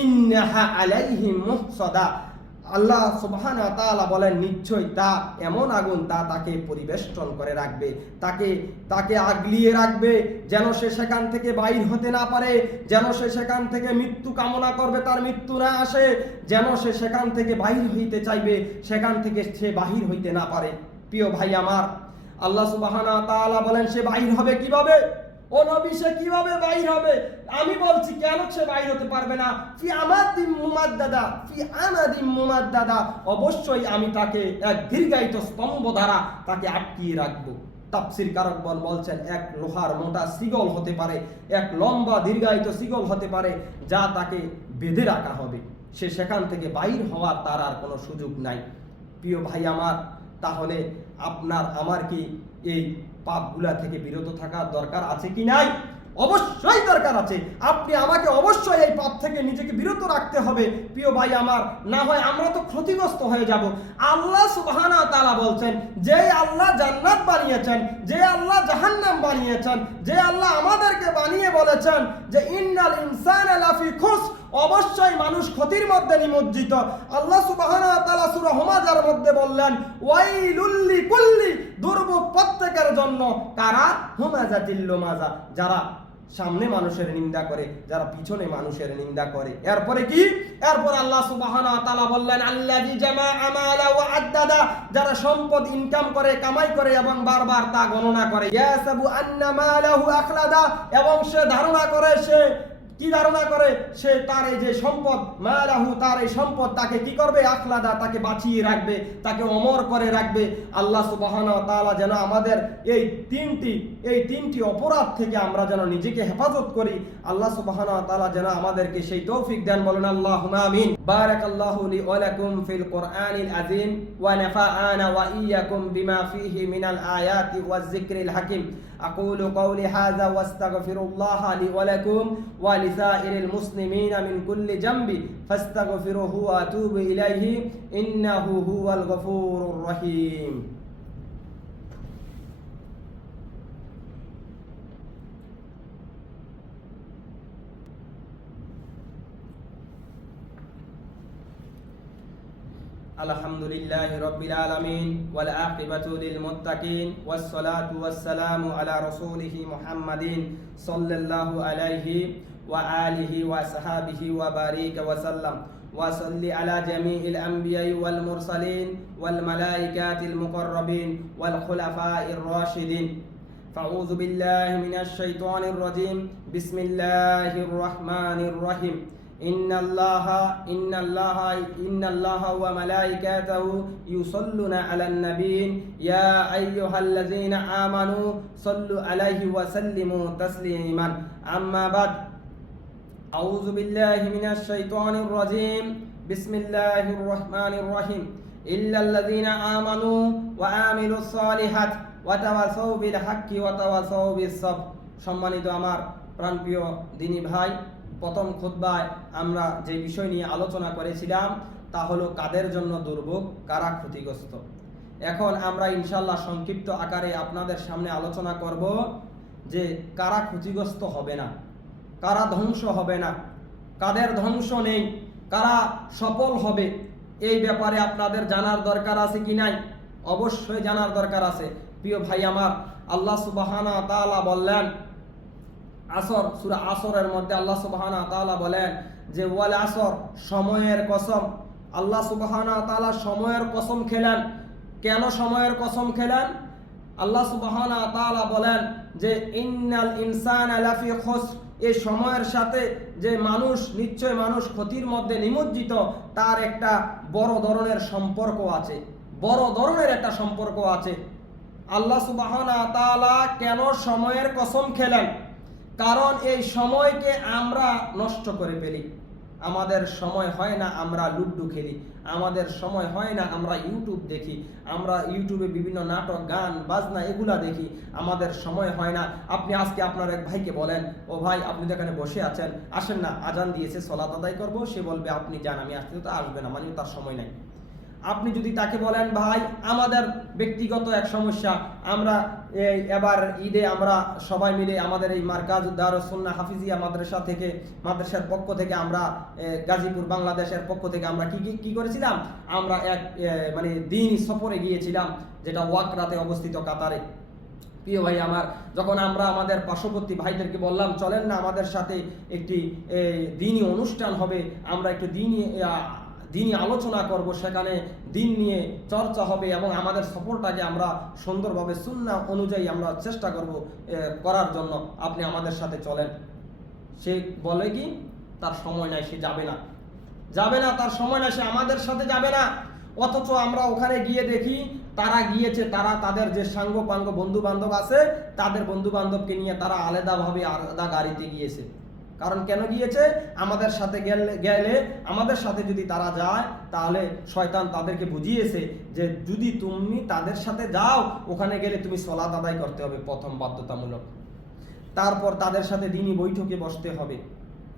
ইন্নাহা আলাইহিম মুহসাদা, আল্লাহ সুবহানাহু ওয়া তাআলা বলেন, নিশ্চয় তা এমন আগুন, তা তাকে পরিবেষ্টন করে রাখবে, তাকে আগলিয়ে রাখবে, যেন সে সেখান থেকে বাইর হতে না পারে, যেন সে সেখান থেকে মৃত্যু কামনা করবে তার মৃত্যু না আসে, যেন সে সেখান থেকে বাহির হইতে চাইবে সেখান থেকে সে বাহির হইতে না পারে। প্রিয় ভাই আমার, আল্লাহ সুবহানাহু ওয়া তাআলা বলেন, সে বাহির হবে কিভাবে? ও নবী, সে কিভাবে বাইর হবে? আমি বলছি কেন সে বাইর হতে পারবে না? ফি আমাদিম মুমাদ্দাদা, ফি আমাদিম মুমাদ্দাদা, অবশ্যই আমি তাকে এক দীর্ঘায়িত স্তম্ভ দ্বারা তাকে আটকিয়ে রাখবো। তাফসীর কারকগণ বলছেন, এক লোহার মোটা শিকল হতে পারে, এক লম্বা দীর্ঘায়িত শিকল হতে পারে, যা তাকে বেঁধে রাখা হবে, সে সেখান থেকে বাইর হওয়ার তার আর কোনো সুযোগ নাই। প্রিয় ভাই আমার, তাহলে আপনার আমার কি এই পাপগুলা থেকে বিরত থাকার দরকার আছে কি নাই? অবশ্যই দরকার আছে। আপনি আমাকে অবশ্যই এই পাপ থেকে নিজেকে বিরত রাখতে হবে প্রিয় ভাই আমার, না হয় আমরা তো ক্ষতিগ্রস্ত হয়ে যাব। আল্লাহ সুবহানাহু ওয়া তাআলা বলছেন, যে আল্লাহ জান্নাত বানিয়েছেন, যে আল্লাহ জাহান্নাম বানিয়েছেন, যে আল্লাহ আমাদেরকে বানিয়ে বলেছেন যে ইন্নাল ইনসানা লাফি খুসর, অবশ্যই মানুষ ক্ষতির মধ্যে নিমজ্জিত। আল্লাহ সুবহানাহু ওয়া তাআলা সূরা হুমাযার মধ্যে বললেন, ওয়াইলুল লিকুল্লি, দুর্ভোগ প্রত্যেকের জন্য, কারা? হুমাযাতিল লুমাযা, যারা সামনে মানুষের নিন্দা করে, যারা পিছনে মানুষের নিন্দা করে। এরপরে কি? এরপর আল্লাহ সুবহানাহু ওয়া তাআলা বললেন, আল্লাযী জামাআ মালা ওয়া আদ্দাদা, যারা সম্পদ ইনকাম করে, কামাই করে এবং বারবার তা গণনা করে। ইয়াসাবু আন্না মালাহু আখলাদা, এবং সে ধারণা করে সে কি ধারণা করে? সে তার এই যে সম্পদ, মালাহু, তার এই সম্পদ তাকে কি করবে? আখলাদা, তাকে বাঁচিয়ে রাখবে, তাকে অমর করে রাখবে। আল্লাহ সুবহানাহু ওয়া তাআলা যেন আমাদের এই তিনটি অপরাধ থেকে আমরা যেন নিজেকে হেফাজত করি। আল্লাহ সুবহানাহু ওয়া তাআলা যেন আমাদেরকে সেই তৌফিক দেন, বলেন আল্লাহুম্মা আমিন। বারাকাল্লাহু লি ওয়া লাকুম ফিল কুরআনিল আযীম ওয়া নাফা'ানা ওয়া ইয়্যাকুম বিমা ফীহি মিনাল আয়াতি ওয়াজ যিকরিল হাকীম। আকুলু কওলি হাযা ওয়াস্তাগফিরুল্লাহা লি ওয়া লাকুম ওয়া লিসাইরিল মুসলিমিনা মিন কুল্লি জামবি ফাস্তাগফিরুহু ওয়া আতুবু ইলাইহি ইন্নাহু হুয়াল গফুরুর রহিম। আলহামদুলিল্লাহি রাব্বিল আলামিন ওয়াল আকিবাতু লিল মুত্তাকিন ওয়াস সালাতু ওয়াস সালামু আলা রাসূলিহি মুহাম্মাদিন সাল্লাল্লাহু আলাইহি ওয়া আলিহি ওয়া সাহাবিহি ওয়া বারিকা ওয়া সাল্লাম ওয়া সাল্লি আলা জামিইল আমবিয়াই ওয়াল মুরসালিন ওয়াল মালাইকাতিল মুকাররাবিন ওয়াল খুলাফাইর রাশিদিন। ফাউযু বিল্লাহি মিনাশ শাইতানির রাজীম। বিসমিল্লাহির রাহমানির রাহিম। ইন্নাল্লাহা ওয়া মালাইকাতাহু ইউসাল্লুনা আলান নাবিয়্যি ইয়া আইয়ুহাল্লাযীনা আমানু সাল্লু আলাইহি ওয়া সাল্লিমু তাসলিমান। আম্মা বাদ, আউযু বিল্লাহি মিনাশ শাইতানির রাজীম। বিসমিল্লাহির রাহমানির রাহিম। ইল্লাল্লাযীনা আমানু ওয়া আমিলুস সালিহাত ওয়া তাওয়াসাউ বিল হাক্কি ওয়া তাওয়াসাউ বিস সাবর। সম্মানিত আমার প্রাণপ্রিয় দিনী ভাই, প্রথম খুতবায় আমরা যে বিষয় নিয়ে আলোচনা করেছিলাম তা হলো কাদের জন্য দুর্ভোগ, কারা ক্ষতিগ্রস্ত। এখন আমরা ইনশাআল্লাহ সংক্ষিপ্ত আকারে আপনাদের সামনে আলোচনা করব যে কারা ক্ষতিগ্রস্ত হবে না, কারা ধ্বংস হবে না, কাদের ধ্বংস নেই, কারা সফল হবে। এই ব্যাপারে আপনাদের জানার দরকার আছে কি নাই? অবশ্যই জানার দরকার আছে। প্রিয় ভাই আমার, আল্লাহ সুবহানাহু ওয়া তাআলা বললেন আসর, সূরা আসরের মধ্যে আল্লাহ সুবহানাহু ওয়া তাআলা বলেন যে ওয়াল আসর, সময়ের কসম। আল্লাহ সুবহানাহু ওয়া তাআলা সময়ের কসম খেলেন। কেন সময়ের কসম খেলেন? আল্লাহ সুবহানাহু ওয়া তাআলা বলেন যে ইন্নাল ইনসানা লাফি খুসর, এই সময়ের সাথে যে মানুষ, নিশ্চয় মানুষ ক্ষতির মধ্যে নিমজ্জিত, তার একটা বড় ধরনের সম্পর্ক আছে, বড় ধরনের একটা সম্পর্ক আছে। আল্লাহ সুবহানাহু ওয়া তাআলা কেন সময়ের কসম খেলেন? কারণ এই সময়কে আমরা নষ্ট করে ফেলি। আমাদের সময় হয় না আমরা লুডু খেলি, আমাদের সময় হয় না আমরা ইউটিউব দেখি, আমরা ইউটিউবে বিভিন্ন নাটক, গান, বাজনা এগুলা দেখি, আমাদের সময় হয় না। আপনি আজকে আপনার এক ভাইকে বলেন, ও ভাই আপনি তো এখানে বসে আছেন, আসেন না, আজান দিয়েছে, সালাত আদায় করব। সে বলবে আপনি যান, আমি আসতে তো আসবে না, মানে তার সময় নাই। আপনি যদি তাকে বলেন ভাই আমাদের ব্যক্তিগত এক সমস্যা, আমরা এবার ঈদে আমরা সবাই মিলে আমাদের এই মার্কাজ দারুস সুন্নাহ হাফিজিয়া মাদ্রাসা থেকে, মাদ্রাসার পক্ষ থেকে আমরা গাজীপুর বাংলাদেশের পক্ষ থেকে আমরা কি করেছিলাম, আমরা এক মানে দিনই সফরে গিয়েছিলাম, যেটা ওয়াকরাতে অবস্থিত কাতারে। প্রিয় ভাই আমার, যখন আমরা আমাদের পার্শ্ববর্তী ভাইদেরকে বললাম চলেন না আমাদের সাথে একটি দিনই অনুষ্ঠান হবে, আমরা একটু দিনই আলোচনা করব, সেখানে দিন নিয়ে চর্চা হবে এবং আমাদের সফরটাকে আমরা সুন্দরভাবে সুন্নাহ অনুযায়ী আমরা চেষ্টা করব করার জন্য, আপনি আমাদের সাথে চলেন। সে বলে কি তার সময় নাই, সে যাবে না, তার সময় নাই, সে আমাদের সাথে যাবে না। অথচ আমরা ওখানে গিয়ে দেখি তারা গিয়েছে, তারা তাদের যে সাঙ্গ পাঙ্গ বন্ধু বান্ধব আছে তাদের বন্ধু বান্ধবকে নিয়ে তারা আলাদাভাবে আলাদা গাড়িতে গিয়েছে। কারণ কেন গিয়েছে? আমাদের সাথে গেলে আমাদের সাথে যদি তারা যায় তাহলে শয়তান তাদেরকে বুঝিয়েছে যে যদি তুমি তাদের সাথে যাও ওখানে গেলে তুমি সালাত আদায় করতে হবে প্রথম বাধ্যতামূলক, তারপর তাদের সাথে দিনী বৈঠকে বসতে হবে,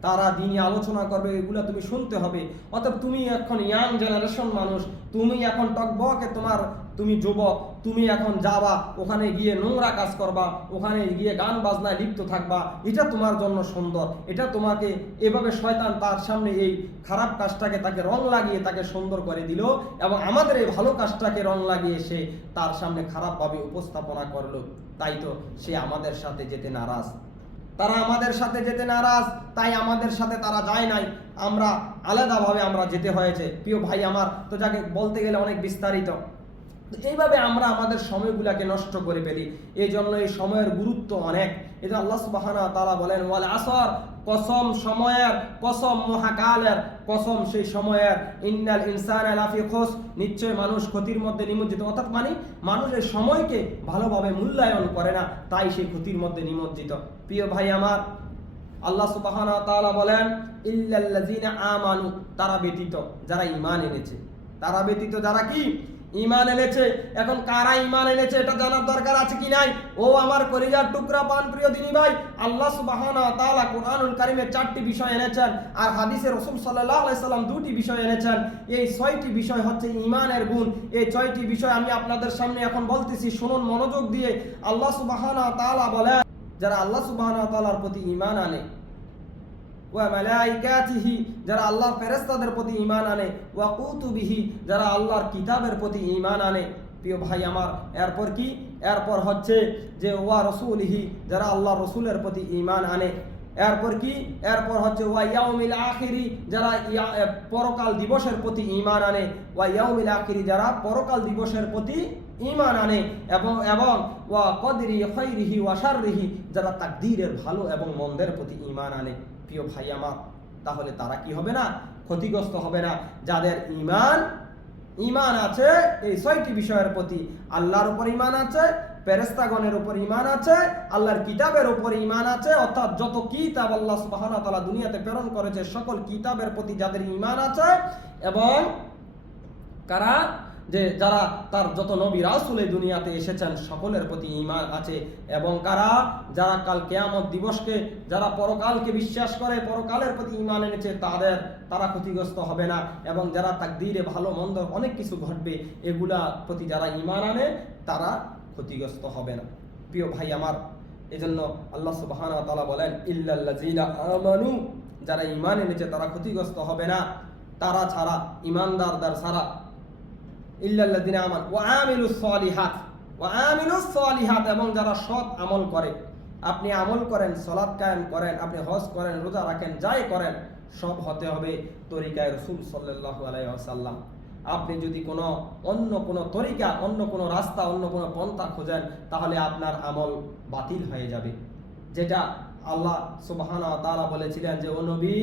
তারা দিনই আলোচনা করবে, এগুলা তুমি শুনতে হবে। অতএব তুমি এখন ইয়াং জেনারেশন মানুষ, তুমি এখন টকবকে তুমি যুবক, তুমি এখন যাবা ওখানে গিয়ে নোংরা কাজ করবা, ওখানে গিয়ে গান বাজনায় লিপ্ত থাকবা, এটা তোমার জন্য সুন্দর। এটা তোমাকে এভাবে শয়তান তার সামনে এই খারাপ কাজটাকে তাকে রং লাগিয়ে তাকে সুন্দর করে দিল এবং আমাদের এই ভালো কাজটাকে রং লাগিয়ে সে তার সামনে খারাপভাবে উপস্থাপনা করলো। তাই তো সে আমাদের সাথে যেতে নারাজ, তারা আমাদের সাথে যেতে নারাজ, তাই আমাদের সাথে তারা যায় নাই, আমরা আলাদাভাবে আমরা যেতে হয়েছে। প্রিয় ভাই আমার, তো যাকে বলতে গেলে অনেক বিস্তারিত, এইভাবে আমরা আমাদের সময়গুলোকে নষ্ট করে ফেলি। এই জন্য এই সময়ের গুরুত্ব অনেক। এই যে আল্লাহ সুবহানাহু ওয়া তাআলা বলেন ওয়াল আসর, কসম সময়ের, কসম মহাকালের, কসম সেই সময়ের, ইন্নাল ইনসানা লাফি খুস, নিশ্চয় মানুষ ক্ষতির মধ্যে নিমজ্জিত। অর্থাৎ মানে মানুষ এই সময়কে ভালোভাবে মূল্যায়ন করে না, তাই সেই ক্ষতির মধ্যে নিমজ্জিত। প্রিয় ভাই আমার, আল্লাহ সুবহানাহু ওয়া তাআলা বলেন ইল্লাল্লাযিনা আমানু, তারা ব্যতীত যারা ঈমান এনেছে, তারা ব্যতীত যারা কি ঈমান এনেছে। এখন কারা ঈমান এনেছে এটা জানার দরকার আছে কি নাই? ও আমার কলিজার টুকরা পান প্রিয় দিনী ভাই, আল্লাহ সুবহানাহু ওয়া তাআলা কুরআনুল কারীমে 4টি বিষয় এনেছেন, আর হাদিসে রাসূল সাল্লাল্লাহু আলাইহি সাল্লাম 2টি বিষয় এনেছেন। এই 6টি বিষয় হচ্ছে ঈমানের গুণ। এই 6টি বিষয় আমি আপনাদের সামনে এখন বলতেছি, শুনুন মনোযোগ দিয়ে। আল্লাহ সুবহানাহু ওয়া তাআলা বলেন, যারা আল্লাহ সুবহানাহু ওয়া তাআলার প্রতি ঈমান আনে, ওয়া মালাইকাতিহি, যারা আল্লাহর ফেরেশতাদের প্রতি ঈমান আনে, ওয়া কুতুবিহি, যারা আল্লাহর কিতাবের প্রতি ঈমান আনে। প্রিয় ভাই আমার, এরপর কি? এরপর হচ্ছে যে ওয়া রাসূলিহি, যারা আল্লাহর রাসূলের প্রতি ঈমান আনে। এরপর কি? এরপর হচ্ছে ওয়া ইয়াউমিল আখিরি, যারা পরকাল দিবসের প্রতি ঈমান আনে। ওয়া ইয়াউমিল আখিরি, যারা পরকাল দিবসের প্রতি ঈমান আনে। এবং ওয়া কদরি খাইরিহি ওয়া শাররিহি, যারা তাকদীরের ভালো এবং মন্দের প্রতি ঈমান আনে। প্রিয় ভাই আমার, তাহলে তারা কি হবে না? ক্ষতিগ্রস্ত হবে না। যাদের ঈমান আছে এই 6টি বিষয়ের প্রতি, আল্লাহর উপর ঈমান আছে, ফেরেশতাগণের উপর ঈমান আছে, আল্লাহর কিতাবের উপর ঈমান আছে, অর্থাৎ যত কিতাব আল্লাহ সুবহানাহু ওয়া তাআলা দুনিয়াতে প্রেরণ করেছে সকল কিতাবের প্রতি যাদের ঈমান আছে, এবং কারা? যে যারা তার যত নবী রাসূল এই দুনিয়াতে এসেছেন সকলের প্রতি ঈমান আছে। এবং কারা? যারা কাল কিয়ামত দিবসকে, যারা পরকালকে বিশ্বাস করে, পরকালের প্রতি ঈমান এনেছে, তারা ক্ষতিগ্রস্ত হবে না। এবং যারা তাকদীরে ভালো মন্দ অনেক কিছু ঘটবে এগুলা প্রতি যারা ঈমান আনে, তারা ক্ষতিগ্রস্ত হবে না। প্রিয় ভাই আমার, এজন্য আল্লাহ সুবহানাহু ওয়া তাআলা বলেন ইল্লাল্লাযিনা আমানু, যারা ঈমান এনেছে তারা ক্ষতিগ্রস্ত হবে না। তারা ছাড়া, ঈমানদারদের ছাড়া, ইল্লাল্লাযিনা আমানু ওয়া আমিলুস সালিহাত, এবং যারা সৎ আমল করে। আপনি আমল করেন, সালাত কায়েম করেন, আপনি হজ করেন, রোজা রাখেন, যাই করেন, সব হতে হবে তরিকায় রাসূল সাল্লাল্লাহু আলাইহি ওয়াসাল্লাম। আপনি যদি অন্য কোনো তরিকা, অন্য কোনো রাস্তা, অন্য কোনো পন্থা খোঁজেন, তাহলে আপনার আমল বাতিল হয়ে যাবে। যেটা আল্লাহ সুবহানাহু ওয়া তাআলা বলেছিলেন যে ও নবী,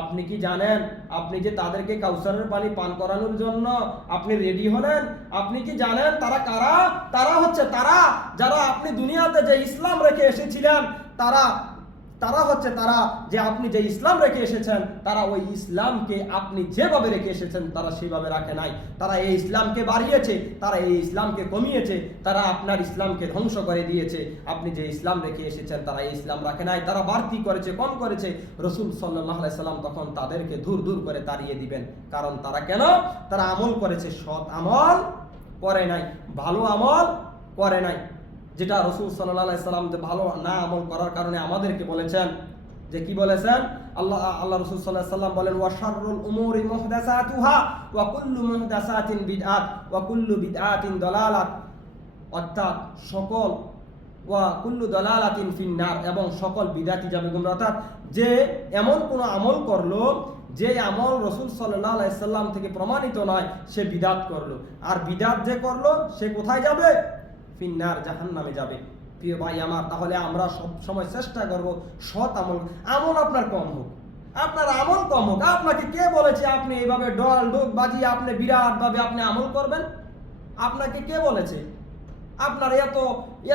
আপনি কি জানেন আপনি যে তাদেরকে কাউসারের পানি পান করানোর জন্য আপনি রেডি হলেন? আপনি কি জানেন তারা কারা? তারা হচ্ছে তারা যারা আপনি দুনিয়াতে যে ইসলাম রেখে এসেছিলেন, তারা যে আপনি যে ইসলাম রেখে এসেছেন, তারা ওই ইসলামকে আপনি যেভাবে রেখে এসেছেন তারা সেইভাবে রাখে নাই। তারা এই ইসলামকে বাড়িয়েছে, তারা এই ইসলামকে কমিয়েছে, তারা আপনার ইসলামকে ধ্বংস করে দিয়েছে। আপনি যে ইসলাম রেখে এসেছেন তারা এই ইসলাম রাখে নাই, তারা বাড়তি করেছে, কম করেছে। রাসূল সাল্লাল্লাহু আলাইহি সাল্লাম তখন তাদেরকে দূর দূর করে তাড়িয়ে দিবেন। কারণ তারা কেন? তারা আমল করেছে, সৎ আমল করে নাই, ভালো আমল করে নাই। যেটা রাসূল সাল্লাল্লাহু আলাইহি সাল্লাম যে ভালো না আমল করার কারণে আমাদেরকে বলেছেন, যে কি বলেছেন? আল্লাহ রাসূল সাল্লাল্লাহু আলাইহি সাল্লাম বলেন ওয়া শাররুল উমুরি মুহদাসাতুহা ওয়া কুল্লু মুহদাসাতিন বিদআত ওয়া কুল্লু বিদআতিন দালালাত, অর্থাৎ সকল ওয়া কুল্লু দালালাতিন ফিন্নার, এবং সকল বিদআতি যাবে গোমরাহ। অর্থাৎ যে এমন কোন আমল করলো যে আমল রাসূল সাল্লাল্লাহু আলাইহি সাল্লাম থেকে প্রমাণিত নয়, সে বিদআত করলো। আর বিদআত যে করলো সে কোথায় যাবে? ফিন্নার, জাহান্নামে যাবে। প্রিয় ভাই আমার, তাহলে আমরা সব সময় চেষ্টা করব সৎ আমল আপনার কম হোক, আপনার আমল কম হোক। আপনাকে কে বলেছে আপনি এইভাবে ডল ডোক বাজিয়ে আপনি বিরাট ভাবে আপনি আমল করবেন? আপনাকে কে বলেছে? আপনার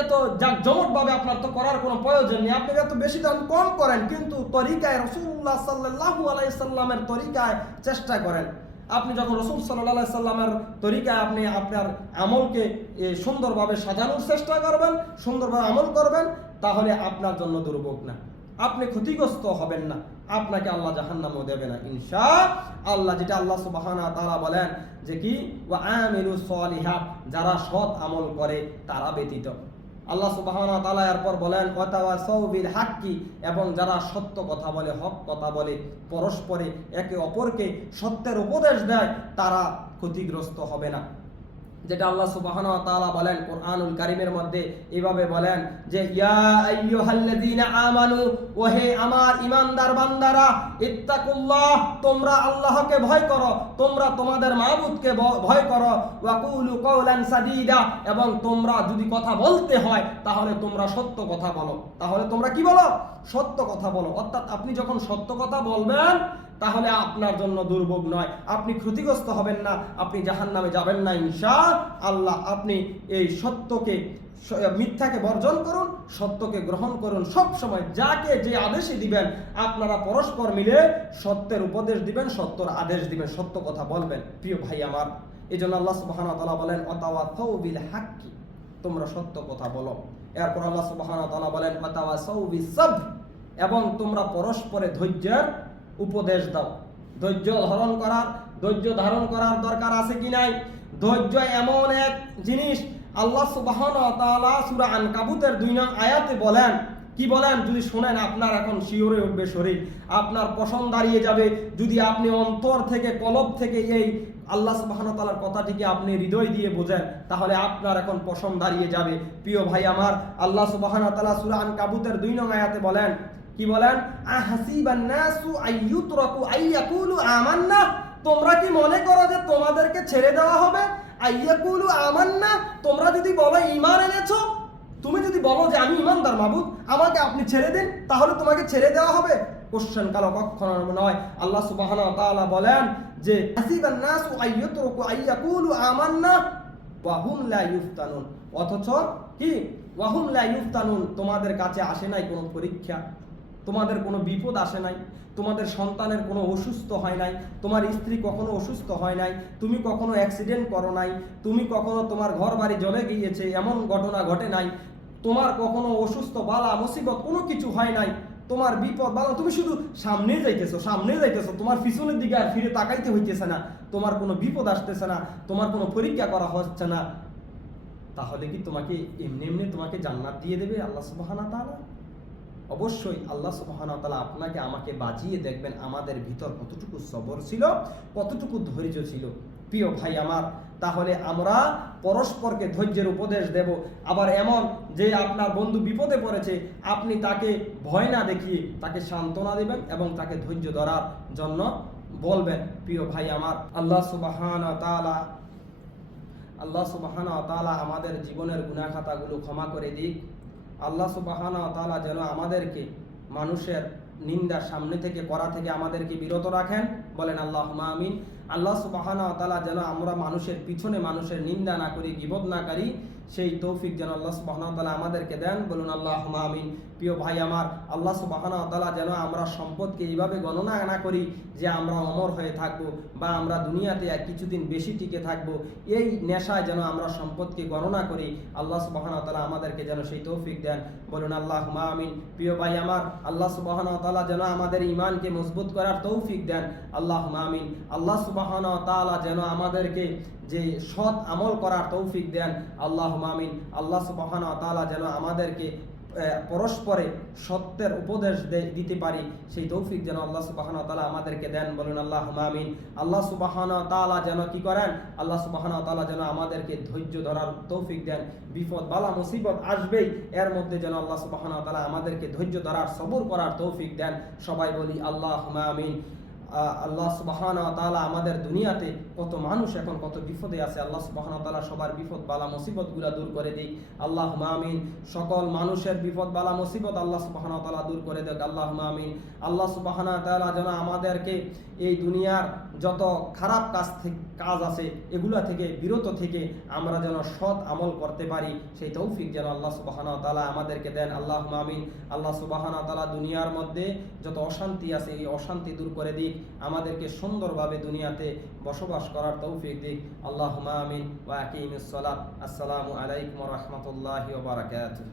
এত জাঁকজমক ভাবে আপনার তো করার কোনো প্রয়োজন নেই। আপনি এত বেশি দাম কম করেন, কিন্তু তরিকায় রাসূলুল্লাহ সাল্লাল্লাহু আলাইহি সাল্লামের তরিকায় চেষ্টা করেন। আপনি যখন রাসূল সাল্লাল্লাহু আলাইহি সাল্লামের তরিকায় আপনি আপনার আমলকে সুন্দরভাবে সাজানোর চেষ্টা করবেন, সুন্দরভাবে আমল করবেন, তাহলে আপনার জন্য দুর্ভোগ না, আপনি ক্ষতিগ্রস্ত হবেন না, আপনাকে আল্লাহ জাহান্নামও দেবে না ইনশাআল্লাহ। যেটা আল্লাহ সুবহানাহু ওয়া তাআলা বলেন যে কি ওয়া আমিলুস সালিহাত, যারা সৎ আমল করে তারা ব্যতীত। আল্লাহ সুবহানাহু ওয়া তাআলা এরপর বলেন ওয়া তাওয়াসাউ বিল হাক্কি, এবং যারা সত্য কথা বলে, হক কথা বলে, পরস্পরে একে অপরকে সত্যের উপদেশ দেয়, তারা ক্ষতিগ্রস্ত হবে না। যেটা আল্লাহ সুবহানাহু ওয়া তাআলা বলেন কোরআনুল কারীমের মধ্যে, এভাবে বলেন যে ইয়া আইয়ুহাল্লাযীনা আমানু, ওহে আমার ঈমানদার বান্দারা, ইত্তাকুল্লাহ, তোমরা আল্লাহকে ভয় করো, তোমরা তোমাদের মাবুদকে ভয় করো, ওয়া কুলু কাওলান সাদীদা, এবং তোমরা যদি কথা বলতে হয় তাহলে তোমরা সত্য কথা বলো। তাহলে তোমরা কি বলো? সত্য কথা বলো। অর্থাৎ আপনি যখন সত্য কথা বলবেন তাহলে আপনার জন্য দুর্ভোগ নয়, আপনি ক্ষতিগ্রস্ত হবেন না, আপনি জাহান্নামে যাবেন না ইনশাআল্লাহ। আপনি এই সত্যকে, মিথ্যাকে বর্জন করুন, সত্যকে গ্রহণ করুন। সব সময় যাকে যে আদেশই দিবেন আপনারা পরস্পর মিলে সত্যের উপদেশ দিবেন, সত্যের আদেশ দিবেন, সত্য কথা বলবেন। প্রিয় ভাই আমার, এই জন্য আল্লাহ সুবহানাহু ওয়া তাআলা বলেন ওয়াতাওয়াসাউ বিল হাক্কি, তোমরা সত্য কথা বলো। এরপর আল্লাহ সুবহানাহু ওয়া তাআলা বলেন ওয়াতাওয়াসাউ বিস সাবর, এবং তোমরা পরস্পরে ধৈর্যের উপদেশ দাও। ধৈর্য ধারণ করার দরকার আছে কি নাই? ধৈর্য এমন এক জিনিস, আল্লাহ সুবহানাহু ওয়া তাআলা সূরা আনকাবুতের 2 নং আয়াতে বলেন, কি বলেন? যদি শুনেন আপনার এখন শিওরে উঠবে শরীর, আপনার পশম দাঁড়িয়ে যাবে। যদি আপনি অন্তর থেকে, কলব থেকে এই আল্লাহ সুবহানাহু ওয়া তাআলার কথাটিকে আপনি হৃদয় দিয়ে বোঝেন, তাহলে আপনার এখন পশম দাঁড়িয়ে যাবে। প্রিয় ভাই আমার, আল্লাহ সুবহানাহু ওয়া তাআলা সূরা আনকাবুতের 2 নং আয়াতে বলেন, কি বলেন? আহাসিবান নাসু আইয়ুতরাকু আইয়াকুলু আমান্না, তোমরা কি মনে করো যে তোমাদেরকে ছেড়ে দেওয়া হবে? আইয়াকুলু আমান্না, তোমরা যদি বলো ঈমান এনেছো, তুমি যদি বলো যে আমি ঈমানদার মাবুদ, আমাকে আপনি ছেড়ে দিন, তাহলে তোমাকে ছেড়ে দেওয়া হবে? কোশ্চেন কালো কখনো নয়। আল্লাহ সুবহানাহু ওয়া তাআলা বলেন যে হাসিবান নাসু আইয়ুতরাকু আইয়াকুলু আমান্না ওয়া হুম লা ইফতানুন, অথচ কি ওয়া হুম লা ইফতানুন, তোমাদের কাছে আসে নাই কোনো পরীক্ষা, তোমাদের কোনো বিপদ আসে নাই, তোমাদের সন্তানের কোনো অসুস্থ হয় নাই, তোমার স্ত্রী কখনো অসুস্থ হয় নাই, তুমি কখনো অ্যাক্সিডেন্ট করো নাই, তুমি কখনো তোমার ঘর বাড়ি জ্বলে গিয়েছে এমন ঘটনা ঘটে নাই, তোমার কখনো অসুস্থ বালা মুসিবত কোনো কিছু হয় নাই, তোমার বিপদ বালা, তুমি শুধু সামনে যাইতেছো, তোমার পিছনের দিকে আর ফিরে তাকাইতে হইতেছে না, তোমার কোনো বিপদ আসতেছে না, তোমার কোনো পরীক্ষা করা হচ্ছে না, তাহলে কি তোমাকে এমনি এমনি তোমাকে জান্নাত দিয়ে দেবে আল্লাহ সুবহানাহু ওয়া তাআলা? অবশ্যই আল্লাহ সুবহানাহু ওয়া তাআলা আপনাকে আমাকে বাজিয়ে দেখবেন আমাদের ভিতর কতটুকু সবর ছিল, কতটুকু ধৈর্য ছিল। প্রিয় ভাই আমার, তাহলে আমরা পরস্পরকে ধৈর্যের উপদেশ দেব। আবার এমন যে আপনার বন্ধু বিপদে পড়েছে, আপনি তাকে ভয় না দেখিয়ে তাকে সান্ত্বনা দেবেন এবং তাকে ধৈর্য ধরার জন্য বলবেন। প্রিয় ভাই আমার, আল্লাহ সুবহানাহু ওয়া তাআলা আমাদের জীবনের গুনাহ খাতাগুলো ক্ষমা করে দিক। আল্লাহ সুবহানাহু ওয়া তাআলা যেন আমাদেরকে মানুষের নিন্দা সামনে থেকে করা থেকে আমাদেরকে বিরত রাখেন, বলেন আল্লাহুম্মা আমিন। আল্লাহ সুবহানাহু ওয়া তাআলা যেন আমরা মানুষের পিছনে মানুষের নিন্দা না করি, গীবত না করি, সেই তৌফিক যেন আল্লাহ সুবহানাহু ওয়া তাআলা আমাদেরকে দেন, বলুন আল্লাহুম্মা আমিন। প্রিয় ভাই আমার, আল্লাহ সুবহানাহু ওয়া তাআলা যেন আমরা সম্পদকে এইভাবে গণনা না করি যে আমরা অমর হয়ে থাকব বা আমরা দুনিয়াতে কিছুদিন বেশি টিকে থাকব, এই নেশায় যেন আমরা সম্পদকে গণনা করি। আল্লাহ সুবহানাহু ওয়া তাআলা আমাদেরকে যেন সেই তৌফিক দেন, বলুন আল্লাহুম্মা আমিন। প্রিয় ভাই আমার, আল্লাহ সুবহানাহু ওয়া তাআলা যেন আমাদের ঈমানকে মজবুত করার তৌফিক দেন, আল্লাহুম্মা আমিন। আল্লাহ সুবহানাহু ওয়া তাআলা যেন আমাদেরকে যে সৎ আমল করার তৌফিক দেন, আল্লাহুম্মা আমিন। আল্লাহ সুবহানাহু ওয়া তাআলা যেন আমাদেরকে পরস্পরে সত্যের উপদেশ দিতে পারি, সেই তৌফিক যেন আল্লাহ সুবহানাহু ওয়া তাআলা আমাদেরকে দেন, বলুন আল্লাহুম্মা আমিন। আল্লাহ সুবহানাহু ওয়া তাআলা যেন কি করেন? আল্লাহ সুবহানাহু ওয়া তাআলা যেন আমাদেরকে ধৈর্য ধরার তৌফিক দেন। বিপদ বালা মুসিবত আসবেই, এর মধ্যে যেন আল্লাহ সুবহানাহু ওয়া তাআলা আমাদেরকে ধৈর্য ধরার, সবর করার তৌফিক দেন। সবাই বলি আল্লাহুম্মা আমিন। আল্লাহ সুবহানাহু ওয়া তাআলা আমাদের দুনিয়াতে কত মানুষ এখন কত বিপদে আছে, আল্লাহ সুবহানাহু ওয়া তাআলা সবার বিপদ বালা মুসিবতগুলো দূর করে দিক, আল্লাহুম্মা আমিন। সকল মানুষের বিপদ বালা মুসিবত আল্লাহ সুবহানাহু ওয়া তাআলা দূর করে দেক, আল্লাহুম্মা আমিন। আল্লাহ সুবহানাহু ওয়া তাআলা যেন আমাদেরকে এই দুনিয়ার যত খারাপ কাজ আছে এগুলা থেকে বিরত থেকে আমরা যেন সৎ আমল করতে পারি, সেই তৌফিক যেন আল্লাহ সুবহানাহু ওয়া তাআলা আমাদেরকে দেন, আল্লাহুম্মা আমিন। আল্লাহ সুবহানাহু ওয়া তাআলা দুনিয়ার মধ্যে যত অশান্তি আছে এই অশান্তি দূর করে দিক, আমাদেরকে সুন্দরভাবে দুনিয়াতে বসবাস করার তৌফিক দিক, আল্লাহুম্মা আমিন। ওয়া আকিমিস সালাত। আসসালামু আলাইকুম ওয়া রাহমাতুল্লাহি ওয়া বারাকাতুহু।